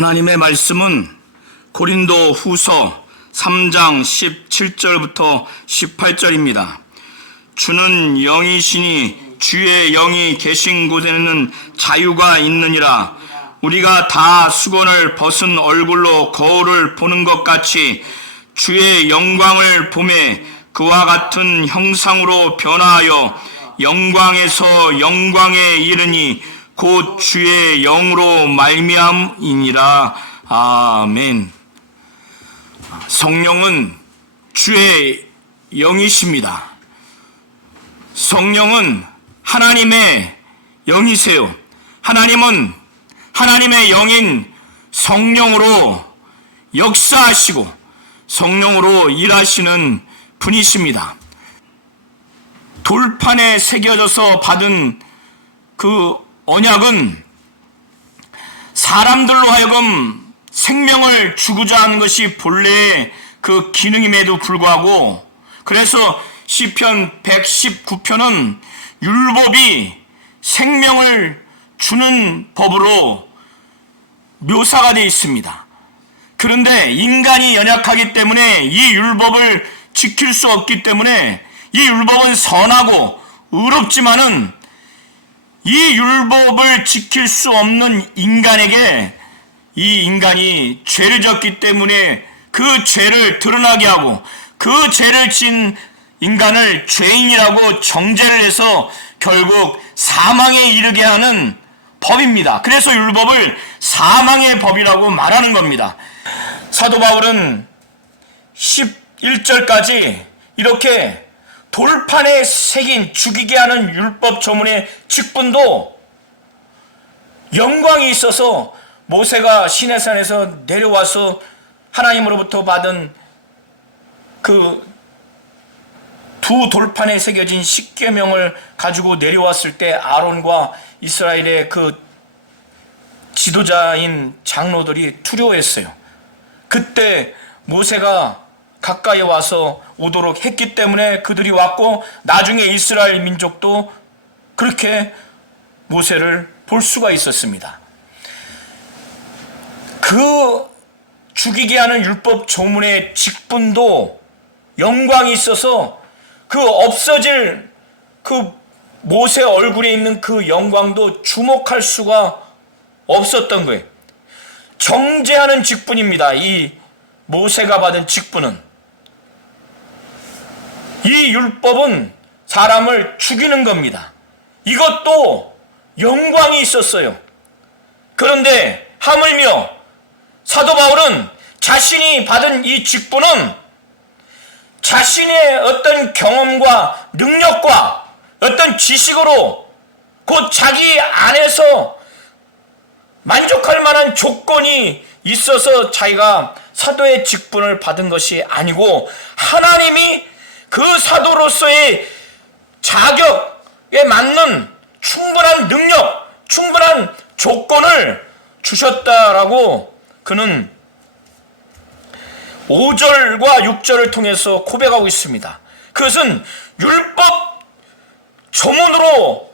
하나님의 말씀은 고린도 후서 3장 17절부터 18절입니다. 주는 영이시니 주의 영이 계신 곳에는 자유가 있느니라. 우리가 다 수건을 벗은 얼굴로 거울을 보는 것 같이 주의 영광을 보매 그와 같은 형상으로 변화하여 영광에서 영광에 이르니 곧 주의 영으로 말미암이니라. 아멘. 성령은 주의 영이십니다. 성령은 하나님의 영이세요. 하나님은 하나님의 영인 성령으로 역사하시고 성령으로 일하시는 분이십니다. 돌판에 새겨져서 받은 그 언약은 사람들로 하여금 생명을 주고자 하는 것이 본래의 그 기능임에도 불구하고, 그래서 시편 119편은 율법이 생명을 주는 법으로 묘사가 되어 있습니다. 그런데 인간이 연약하기 때문에 이 율법을 지킬 수 없기 때문에 이 율법은 선하고 의롭지만은 이 율법을 지킬 수 없는 인간에게 이 인간이 죄를 졌기 때문에 그 죄를 드러나게 하고 그 죄를 진 인간을 죄인이라고 정죄를 해서 결국 사망에 이르게 하는 법입니다. 그래서 율법을 사망의 법이라고 말하는 겁니다. 사도 바울은 11절까지 이렇게 돌판에 새긴 죽이게 하는 율법 조문의 직분도 영광이 있어서 모세가 시내산에서 내려와서 하나님으로부터 받은 그 두 돌판에 새겨진 십계명을 가지고 내려왔을 때 아론과 이스라엘의 그 지도자인 장로들이 두려워했어요. 그때 모세가 가까이 와서 오도록 했기 때문에 그들이 왔고, 나중에 이스라엘 민족도 그렇게 모세를 볼 수가 있었습니다. 그 죽이게 하는 율법 조문의 직분도 영광이 있어서 그 없어질 그 모세 얼굴에 있는 그 영광도 주목할 수가 없었던 거예요. 정죄하는 직분입니다. 이 모세가 받은 직분은. 이 율법은 사람을 죽이는 겁니다. 이것도 영광이 있었어요. 그런데 하물며 사도 바울은 자신이 받은 이 직분은 자신의 어떤 경험과 능력과 어떤 지식으로 곧 자기 안에서 만족할 만한 조건이 있어서 자기가 사도의 직분을 받은 것이 아니고, 하나님이 그 사도로서의 자격에 맞는 충분한 능력, 충분한 조건을 주셨다라고 그는 5절과 6절을 통해서 고백하고 있습니다. 그것은 율법 조문으로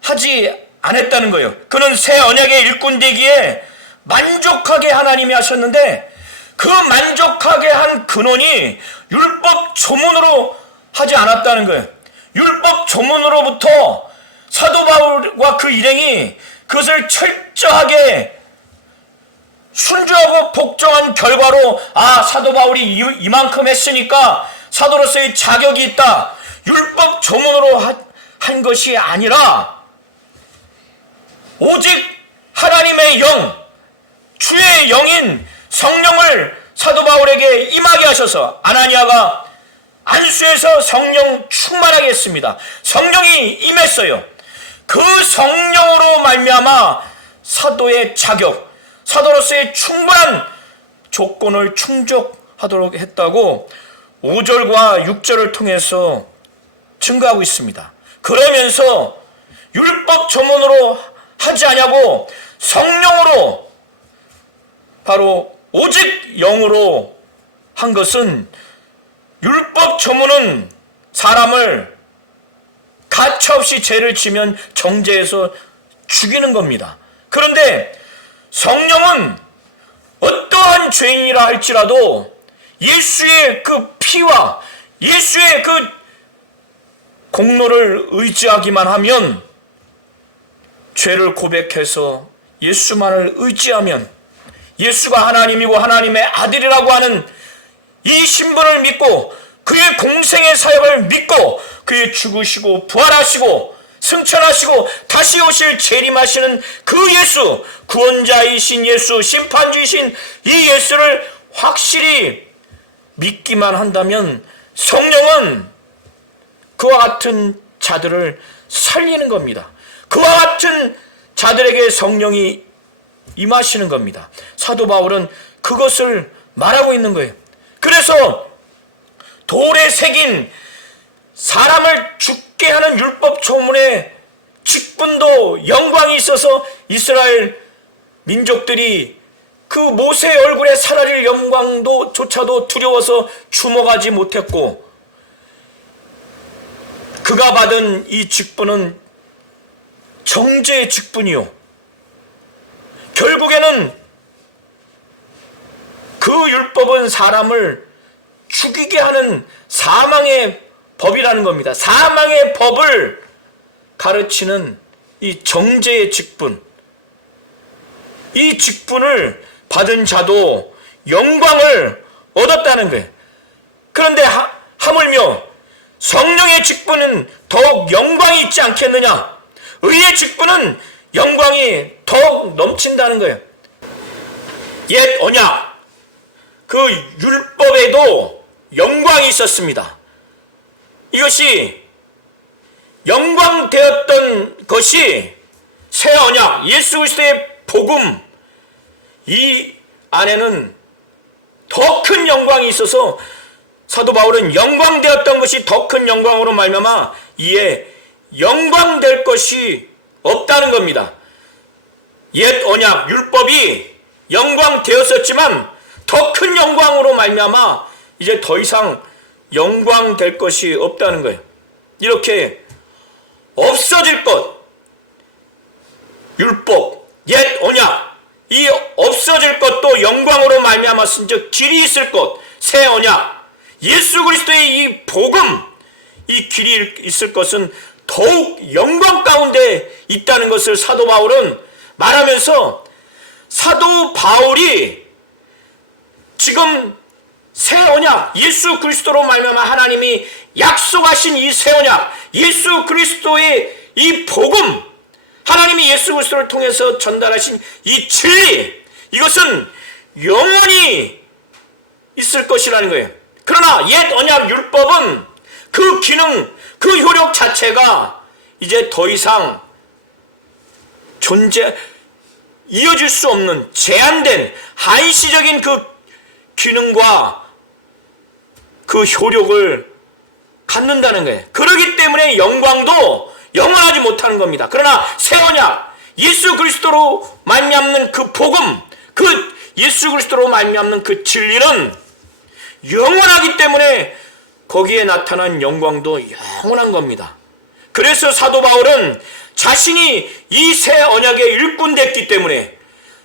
하지 않았다는 거예요. 그는 새 언약의 일꾼 되기에 만족하게 하나님이 하셨는데, 그 만족하게 한 근원이 율법 조문으로 하지 않았다는 거예요. 율법 조문으로부터 사도 바울과 그 일행이 그것을 철저하게 순종하고 복종한 결과로, 사도 바울이 이만큼 했으니까 사도로서의 자격이 있다, 율법 조문으로 한 것이 아니라 오직 하나님의 영, 주의 영인 성령을 사도 바울에게 임하게 하셔서 아나니아가 안수에서 성령 충만하게 했습니다. 성령이 임했어요. 그 성령으로 말미암아 사도의 자격, 사도로서의 충분한 조건을 충족하도록 했다고 5절과 6절을 통해서 증거하고 있습니다. 그러면서 율법 조문으로 하지 아니하고 성령으로, 바로 오직 영으로 한 것은, 율법 조문은 사람을 가차없이 죄를 지면 정죄해서 죽이는 겁니다. 그런데 성령은 죄인이라 할지라도 예수의 그 피와 예수의 그 공로를 의지하기만 하면, 죄를 고백해서 예수만을 의지하면, 예수가 하나님이고 하나님의 아들이라고 하는 이 신분을 믿고 그의 공생의 사역을 믿고 그의 죽으시고 부활하시고 승천하시고 다시 오실 재림하시는 그 예수, 구원자이신 예수, 심판주이신 이 예수를 확실히 믿기만 한다면 성령은 그와 같은 자들을 살리는 겁니다. 그와 같은 자들에게 성령이 임하시는 겁니다. 사도 바울은 그것을 말하고 있는 거예요. 그래서 돌에 새긴 사람을 죽게 하는 율법 조문의 직분도 영광이 있어서 이스라엘 민족들이 그 모세의 얼굴에 사라질 영광도 조차도 두려워서 주목하지 못했고, 그가 받은 이 직분은 정죄의 직분이요, 결국에는 그 율법은 사람을 죽이게 하는 사망의 법이라는 겁니다. 사망의 법을 가르치는 이 정죄의 직분, 이 직분을 받은 자도 영광을 얻었다는 거예요. 그런데 하물며 성령의 직분은 더욱 영광이 있지 않겠느냐? 의의 직분은 영광이 더욱 넘친다는 거예요. 옛 언약, 그 율법에도 영광이 있었습니다. 이것이 영광되었던 것이 새 언약, 예수 그리스도의 복음, 이 안에는 더 큰 영광이 있어서 사도 바울은 영광되었던 것이 더 큰 영광으로 말미암아 이에 영광될 것이 없다는 겁니다. 옛 언약 율법이 영광되었었지만 더 큰 영광으로 말미암아 이제 더 이상 영광될 것이 없다는 거예요. 이렇게 없어질 것, 율법, 옛 언약, 이 없어질 것도 영광으로 말미암았은즉 길이 있을 것, 새 언약, 예수 그리스도의 이 복음, 이 길이 있을 것은 더욱 영광 가운데 있다는 것을 사도 바울은 말하면서, 사도 바울이 지금 새 언약, 예수 그리스도로 말미암아 하나님이 약속하신 이 새 언약, 예수 그리스도의 이 복음, 하나님이 예수 그리스도를 통해서 전달하신 이 진리, 이것은 영원히 있을 것이라는 거예요. 그러나 옛 언약 율법은 그 기능, 그 효력 자체가 이제 더 이상 이어질 수 없는 제한된 한시적인 그 기능과 그 효력을 갖는다는 거예요. 그렇기 때문에 영광도 영원하지 못하는 겁니다. 그러나 새 언약, 예수 그리스도로 말미암는 그 복음, 그 예수 그리스도로 말미암는 그 진리는 영원하기 때문에 거기에 나타난 영광도 영원한 겁니다. 그래서 사도 바울은 자신이 이 새 언약의 일꾼 됐기 때문에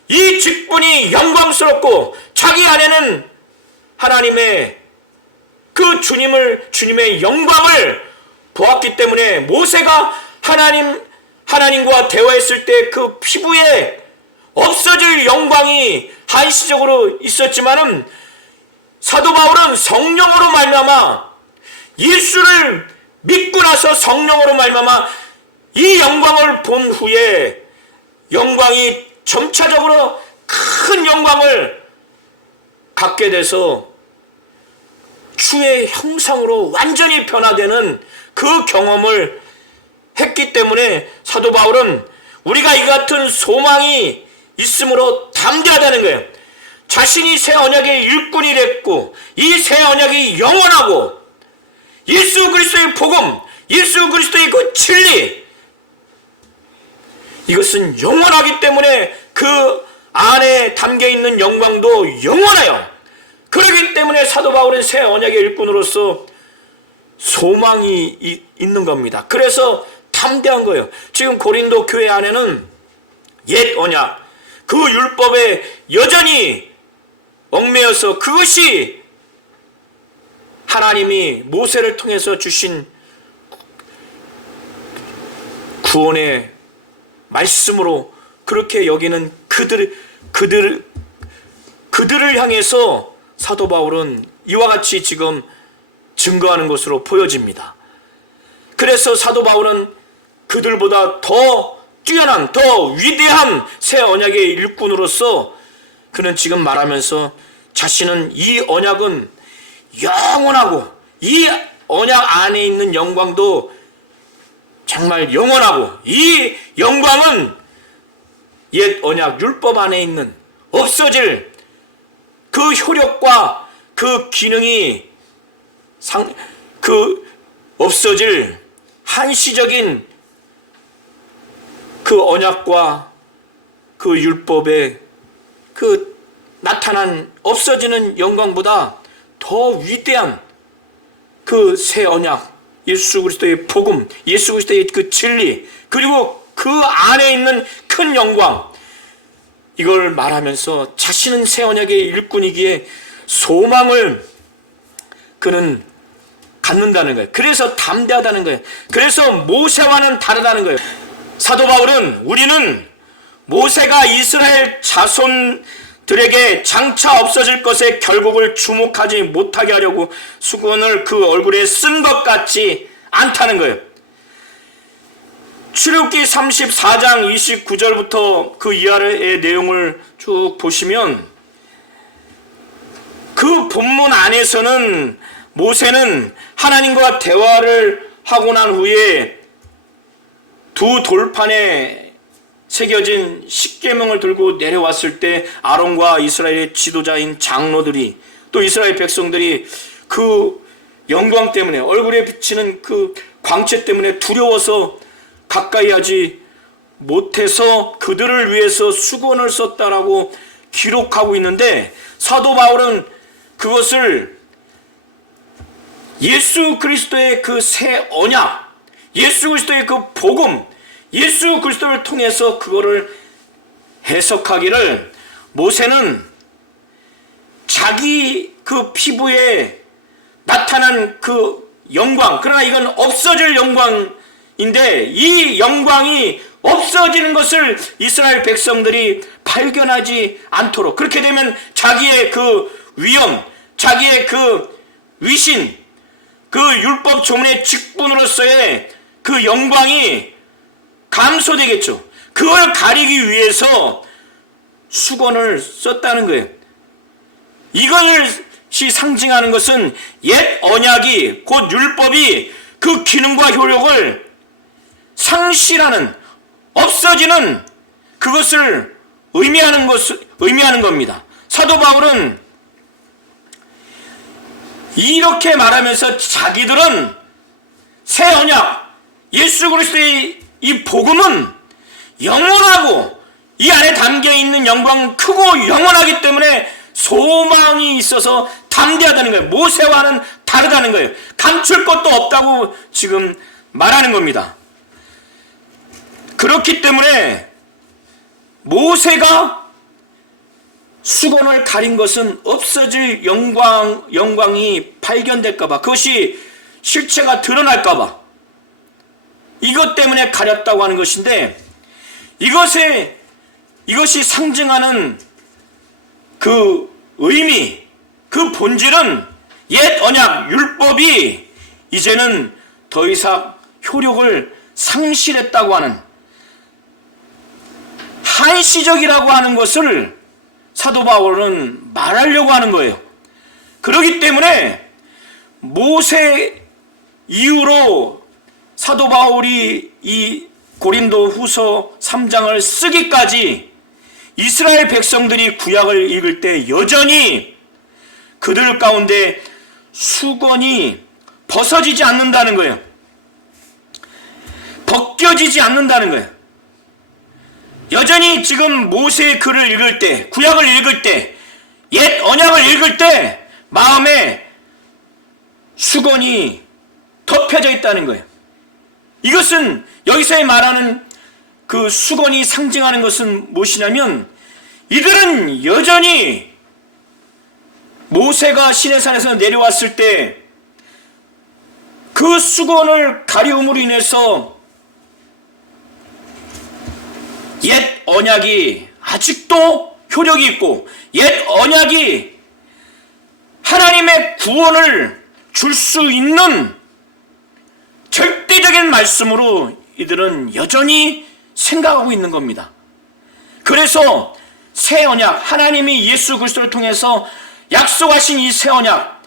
이 직분이 영광스럽고 자기 안에는 하나님의 그 주님의 영광을 보았기 때문에 모세가 하나님과 대화했을 때 그 피부에 없어질 영광이 한시적으로 있었지만은 사도 바울은 성령으로 말미암아 예수를 믿고 나서 성령으로 말미암아 이 영광을 본 후에 영광이 점차적으로 큰 영광을 갖게 돼서 주의 형상으로 완전히 변화되는 그 경험을 했기 때문에 사도 바울은 우리가 이 같은 소망이 있으므로 담대하다는 거예요. 자신이 새 언약의 일꾼이 됐고 이 새 언약이 영원하고 예수 그리스도의 복음, 예수 그리스도의 그 진리, 이것은 영원하기 때문에 그 안에 담겨있는 영광도 영원해요. 그렇기 때문에 사도 바울은 새 언약의 일꾼으로서 소망이 있는 겁니다. 그래서 담대한 거예요. 지금 고린도 교회 안에는 옛 언약, 그 율법에 여전히 얽매여서 그것이 하나님이 모세를 통해서 주신 구원의 말씀으로 그렇게 여기는 그들을 향해서 사도 바울은 이와 같이 지금 증거하는 것으로 보여집니다. 그래서 사도 바울은 그들보다 더 뛰어난, 더 위대한 새 언약의 일꾼으로서 그는 지금 말하면서 자신은 이 언약은 영원하고 이 언약 안에 있는 영광도 정말 영원하고 이 영광은 옛 언약 율법 안에 있는 없어질 그 효력과 그 기능이 없어질 한시적인 그 언약과 그 율법의 그 나타난 없어지는 영광보다 더 위대한 그 새 언약, 예수 그리스도의 복음, 예수 그리스도의 그 진리, 그리고 그 안에 있는 큰 영광, 이걸 말하면서 자신은 새 언약의 일꾼이기에 소망을 그는 갖는다는 거예요. 그래서 담대하다는 거예요. 그래서 모세와는 다르다는 거예요. 사도 바울은 우리는 모세가 이스라엘 자손들에게 장차 없어질 것에 결국을 주목하지 못하게 하려고 수건을 그 얼굴에 쓴 것 같지 않다는 거예요. 출애굽기 34장 29절부터 그 이하의 내용을 쭉 보시면 그 본문 안에서는 모세는 하나님과 대화를 하고 난 후에 두 돌판에 새겨진 십계명을 들고 내려왔을 때 아론과 이스라엘의 지도자인 장로들이 또 이스라엘 백성들이 그 영광 때문에 얼굴에 비치는 그 광채 때문에 두려워서 가까이 하지 못해서 그들을 위해서 수건을 썼다라고 기록하고 있는데 사도 바울은 그것을 예수 그리스도의 그 새 언약, 예수 그리스도의 그 복음, 예수 그리스도를 통해서 그거를 해석하기를 모세는 자기 그 피부에 나타난 그 영광, 그러나 이건 없어질 영광인데 이 영광이 없어지는 것을 이스라엘 백성들이 발견하지 않도록, 그렇게 되면 자기의 그 위엄, 자기의 그 위신, 그 율법 조문의 직분으로서의 그 영광이 감소되겠죠. 그걸 가리기 위해서 수건을 썼다는 거예요. 이것이 상징하는 것은 옛 언약이 곧 율법이 그 기능과 효력을 상실하는, 없어지는 그것을 의미하는 겁니다. 사도 바울은 이렇게 말하면서 자기들은 새 언약, 예수 그리스도의 이 복음은 영원하고 이 안에 담겨있는 영광은 크고 영원하기 때문에 소망이 있어서 담대하다는 거예요. 모세와는 다르다는 거예요. 감출 것도 없다고 지금 말하는 겁니다. 그렇기 때문에 모세가 수건을 가린 것은 없어질 영광이 발견될까봐, 그것이 실체가 드러날까봐 이것 때문에 가렸다고 하는 것인데, 이것이 상징하는 그 의미, 그 본질은 옛 언약 율법이 이제는 더 이상 효력을 상실했다고 하는, 한시적이라고 하는 것을 사도 바울은 말하려고 하는 거예요. 그렇기 때문에 모세 이후로 사도 바울이 이 고린도 후서 3장을 쓰기까지 이스라엘 백성들이 구약을 읽을 때 여전히 그들 가운데 수건이 벗어지지 않는다는 거예요. 벗겨지지 않는다는 거예요. 여전히 지금 모세의 글을 읽을 때, 구약을 읽을 때, 옛 언약을 읽을 때 마음에 수건이 덮여져 있다는 거예요. 이것은 여기서 말하는 그 수건이 상징하는 것은 무엇이냐면, 이들은 여전히 모세가 시내산에서 내려왔을 때 그 수건을 가리움으로 인해서 옛 언약이 아직도 효력이 있고 옛 언약이 하나님의 구원을 줄 수 있는 절대적인 말씀으로 이들은 여전히 생각하고 있는 겁니다. 그래서 새 언약, 하나님이 예수 그리스도를 통해서 약속하신 이 새 언약,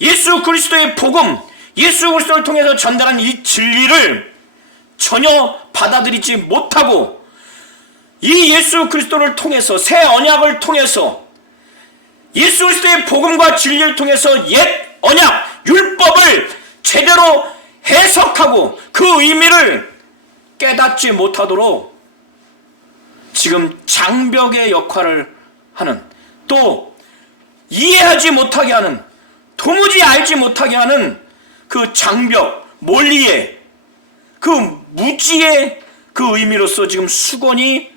예수 그리스도의 복음, 예수 그리스도를 통해서 전달한 이 진리를 전혀 받아들이지 못하고 이 예수 그리스도를 통해서, 새 언약을 통해서, 예수 그리스도의 복음과 진리를 통해서 옛 언약, 율법을 제대로 해석하고 그 의미를 깨닫지 못하도록 지금 장벽의 역할을 하는, 또 이해하지 못하게 하는, 도무지 알지 못하게 하는 그 장벽, 몰리의 그 무지의 그 의미로서 지금 수건이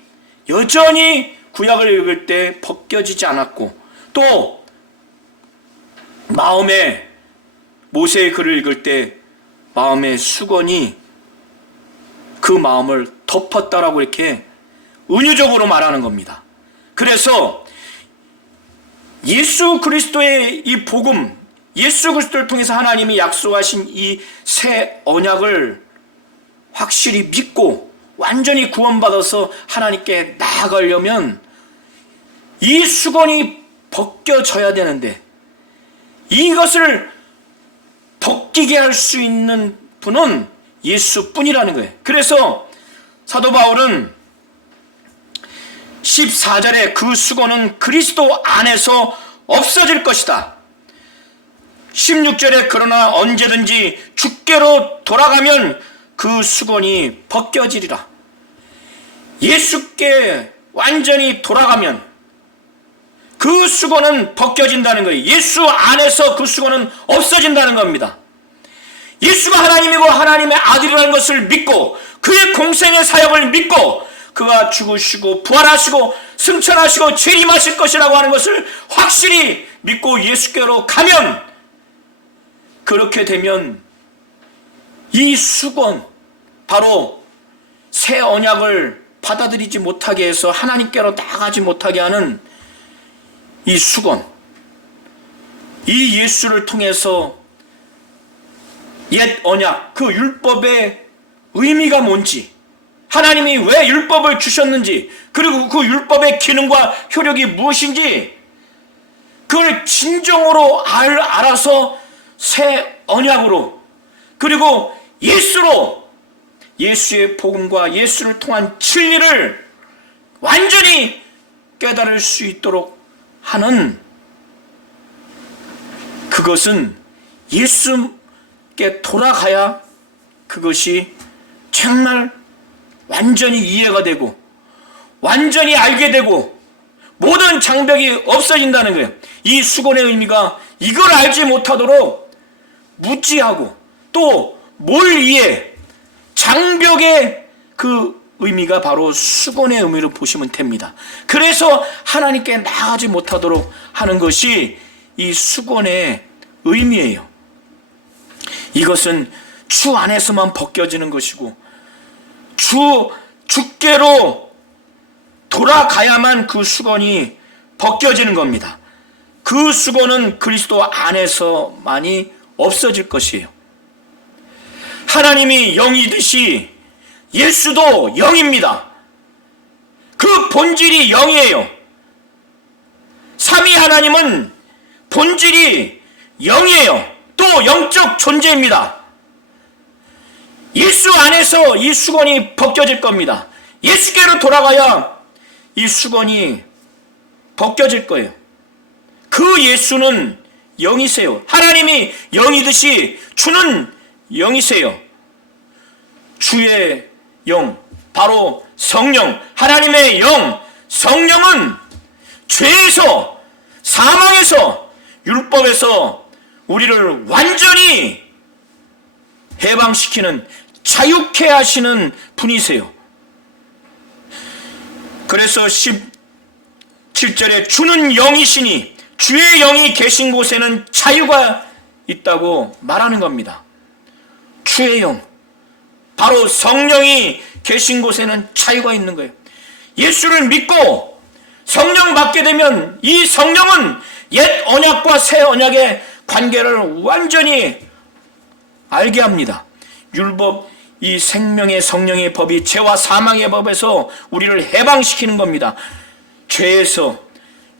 여전히 구약을 읽을 때 벗겨지지 않았고, 또 마음에 모세의 글을 읽을 때 마음의 수건이 그 마음을 덮었다라고 이렇게 은유적으로 말하는 겁니다. 그래서 예수 그리스도의 이 복음, 예수 그리스도를 통해서 하나님이 약속하신 이 새 언약을 확실히 믿고 완전히 구원받아서 하나님께 나아가려면 이 수건이 벗겨져야 되는데, 이것을 벗기게 할 수 있는 분은 예수뿐이라는 거예요. 그래서 사도 바울은 14절에 그 수건은 그리스도 안에서 없어질 것이다. 16절에 그러나 언제든지 주께로 돌아가면 그 수건이 벗겨지리라. 예수께 완전히 돌아가면 그 수건은 벗겨진다는 거예요. 예수 안에서 그 수건은 없어진다는 겁니다. 예수가 하나님이고 하나님의 아들이라는 것을 믿고 그의 공생의 사역을 믿고 그가 죽으시고 부활하시고 승천하시고 재림하실 것이라고 하는 것을 확실히 믿고 예수께로 가면, 그렇게 되면 이 수건, 바로 새 언약을 받아들이지 못하게 해서 하나님께로 나가지 못하게 하는 이 수건, 이 예수를 통해서 옛 언약, 그 율법의 의미가 뭔지, 하나님이 왜 율법을 주셨는지, 그리고 그 율법의 기능과 효력이 무엇인지 그걸 진정으로 알아서 새 언약으로, 그리고 예수로, 예수의 복음과 예수를 통한 진리를 완전히 깨달을 수 있도록 하는, 그것은 예수께 돌아가야 그것이 정말 완전히 이해가 되고 완전히 알게 되고 모든 장벽이 없어진다는 거예요. 이 수건의 의미가 이걸 알지 못하도록 무지하고 또 뭘 이해, 장벽의 그 의미가 바로 수건의 의미로 보시면 됩니다. 그래서 하나님께 나아가지 못하도록 하는 것이 이 수건의 의미예요. 이것은 주 안에서만 벗겨지는 것이고 주께로 돌아가야만 그 수건이 벗겨지는 겁니다. 그 수건은 그리스도 안에서만이 없어질 것이에요. 하나님이 영이듯이 예수도 영입니다. 그 본질이 영이에요. 삼위 하나님은 본질이 영이에요. 또 영적 존재입니다. 예수 안에서 이 수건이 벗겨질 겁니다. 예수께로 돌아가야 이 수건이 벗겨질 거예요. 그 예수는 영이세요. 하나님이 영이듯이 주는 영이세요. 주의 영, 바로 성령, 하나님의 영, 성령은 죄에서, 사망에서, 율법에서 우리를 완전히 해방시키는, 자유케 하시는 분이세요. 그래서 17절에 주는 영이시니 주의 영이 계신 곳에는 자유가 있다고 말하는 겁니다. 주의 영, 바로 성령이 계신 곳에는 자유가 있는 거예요. 예수를 믿고 성령 받게 되면 이 성령은 옛 언약과 새 언약의 관계를 완전히 알게 합니다. 율법, 이 생명의 성령의 법이 죄와 사망의 법에서 우리를 해방시키는 겁니다. 죄에서,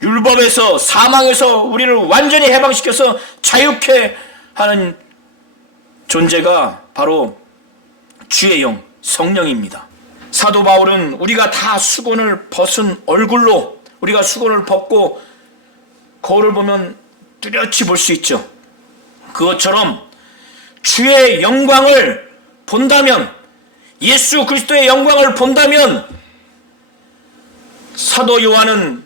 율법에서, 사망에서 우리를 완전히 해방시켜서 자유케 하는 존재가 바로 주의 영, 성령입니다. 사도 바울은 우리가 다 수건을 벗은 얼굴로, 우리가 수건을 벗고 거울을 보면 뚜렷이 볼 수 있죠. 그것처럼 주의 영광을 본다면, 예수 그리스도의 영광을 본다면, 사도 요한은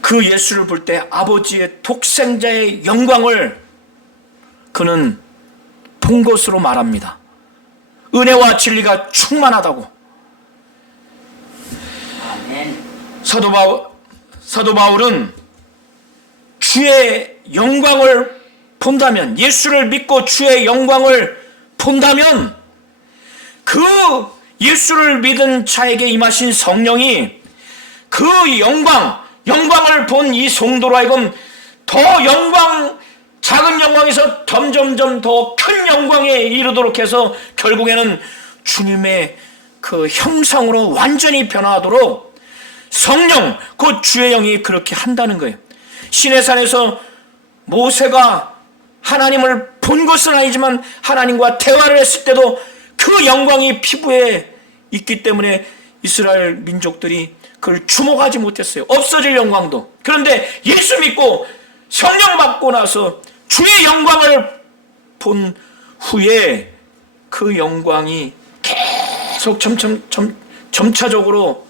그 예수를 볼 때 아버지의 독생자의 영광을 그는 본 것으로 말합니다. 은혜와 진리가 충만하다고. 아멘. 사도 바울은 주의 영광을 본다면, 예수를 믿고 주의 영광을 본다면, 그 예수를 믿은 자에게 임하신 성령이 그 영광을 본 이 성도로 하여금 더 작은 영광에서 점점점 더 큰 영광에 이르도록 해서 결국에는 주님의 그 형상으로 완전히 변화하도록 성령, 곧 주의 영이 그렇게 한다는 거예요. 시내산에서 모세가 하나님을 본 것은 아니지만 하나님과 대화를 했을 때도 그 영광이 피부에 있기 때문에 이스라엘 민족들이 그걸 주목하지 못했어요. 없어질 영광도. 그런데 예수 믿고 성령 받고 나서 주의 영광을 본 후에 그 영광이 계속 점차적으로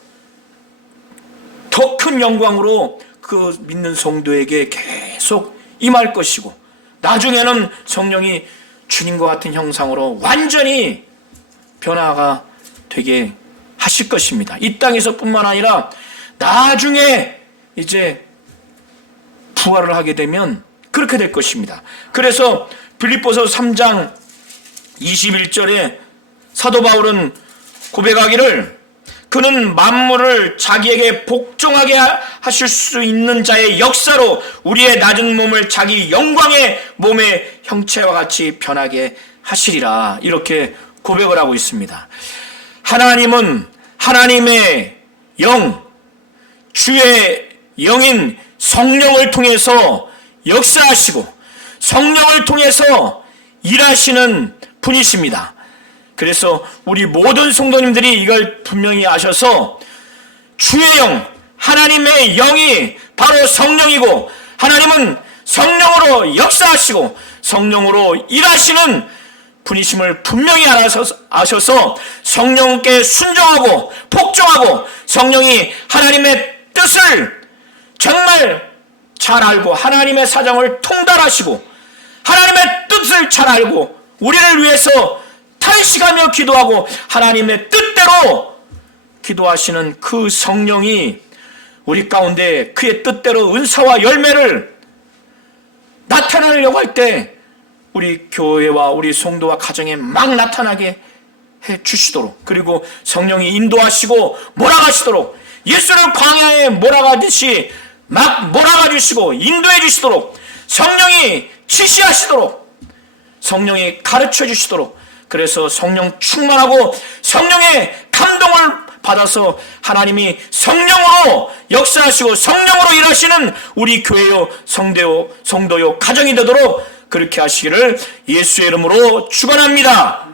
더 큰 영광으로 그 믿는 성도에게 계속 임할 것이고, 나중에는 성령이 주님과 같은 형상으로 완전히 변화가 되게 하실 것입니다. 이 땅에서 뿐만 아니라 나중에 이제 부활을 하게 되면 그렇게 될 것입니다. 그래서 빌립보서 3장 21절에 사도 바울은 고백하기를, 그는 만물을 자기에게 복종하게 하실 수 있는 자의 역사로 우리의 낮은 몸을 자기 영광의 몸의 형체와 같이 변하게 하시리라, 이렇게 고백을 하고 있습니다. 하나님은 하나님의 영, 주의 영인 성령을 통해서 역사하시고 성령을 통해서 일하시는 분이십니다. 그래서 우리 모든 성도님들이 이걸 분명히 아셔서 주의 영, 하나님의 영이 바로 성령이고, 하나님은 성령으로 역사하시고 성령으로 일하시는 분이심을 분명히 아셔서 성령께 순종하고 복종하고, 성령이 하나님의 뜻을 정말 잘 알고 하나님의 사정을 통달하시고 하나님의 뜻을 잘 알고 우리를 위해서 탄식하며 기도하고 하나님의 뜻대로 기도하시는 그 성령이 우리 가운데 그의 뜻대로 은사와 열매를 나타내려고 할 때 우리 교회와 우리 성도와 가정에 막 나타나게 해 주시도록, 그리고 성령이 인도하시고 몰아가시도록, 예수를 광야에 몰아가듯이 막 몰아가 주시고 인도해 주시도록, 성령이 지시하시도록, 성령이 가르쳐 주시도록, 그래서 성령 충만하고 성령의 감동을 받아서 하나님이 성령으로 역사하시고 성령으로 일하시는 우리 교회요, 성도요, 가정이 되도록 그렇게 하시기를 예수의 이름으로 축원합니다.